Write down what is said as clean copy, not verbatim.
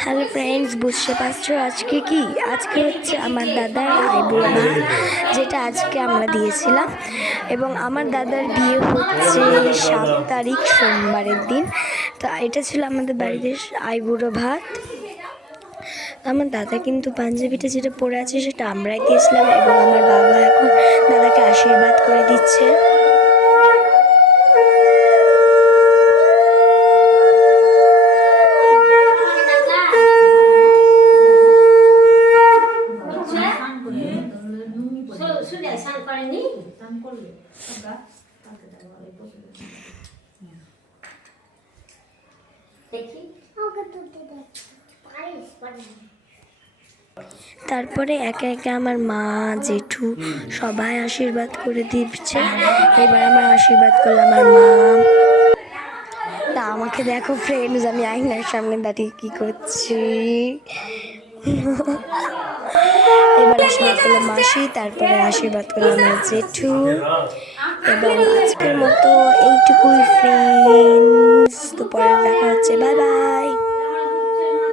Hello friends, বুঝতে পারছো আজকে কি? আজকে হচ্ছে আমার দাদার আইবুড়ো ভাত, যেটা আজকে আমরা দিয়েছিলাম। এবং আমার দাদার বিয়ে হচ্ছে 7 তারিখ সোমবারের দিন। তো এটা ছিল আমাদের বাড়িতে আইবুড়ো ভাত। আমার দাদা কিন্তু পাঞ্জাবিটা যেটা পরে আছে সেটা আমরাই দিয়েছিলাম, এবং আমার বাবা এখন দাদাকে আশীর্বাদ করে দিচ্ছে। তারপরে একে একে আমার মা, জেঠু সবাই আশীর্বাদ করে দিচ্ছে। এবার আমার আশীর্বাদ করলো আমার মা। তা আমাকে দেখো ফ্রেন্ডস, আমি আয়নার সামনে দাঁড়িয়ে কি করছি। এবার আশীর্বাদ করলো মাসি, তারপরে আশীর্বাদ করলো আমার জেঠু। এবং আজকের মতো এইটুকুই ফ্রেন্ডস। তো পরে দেখা হচ্ছে, বাই বাই।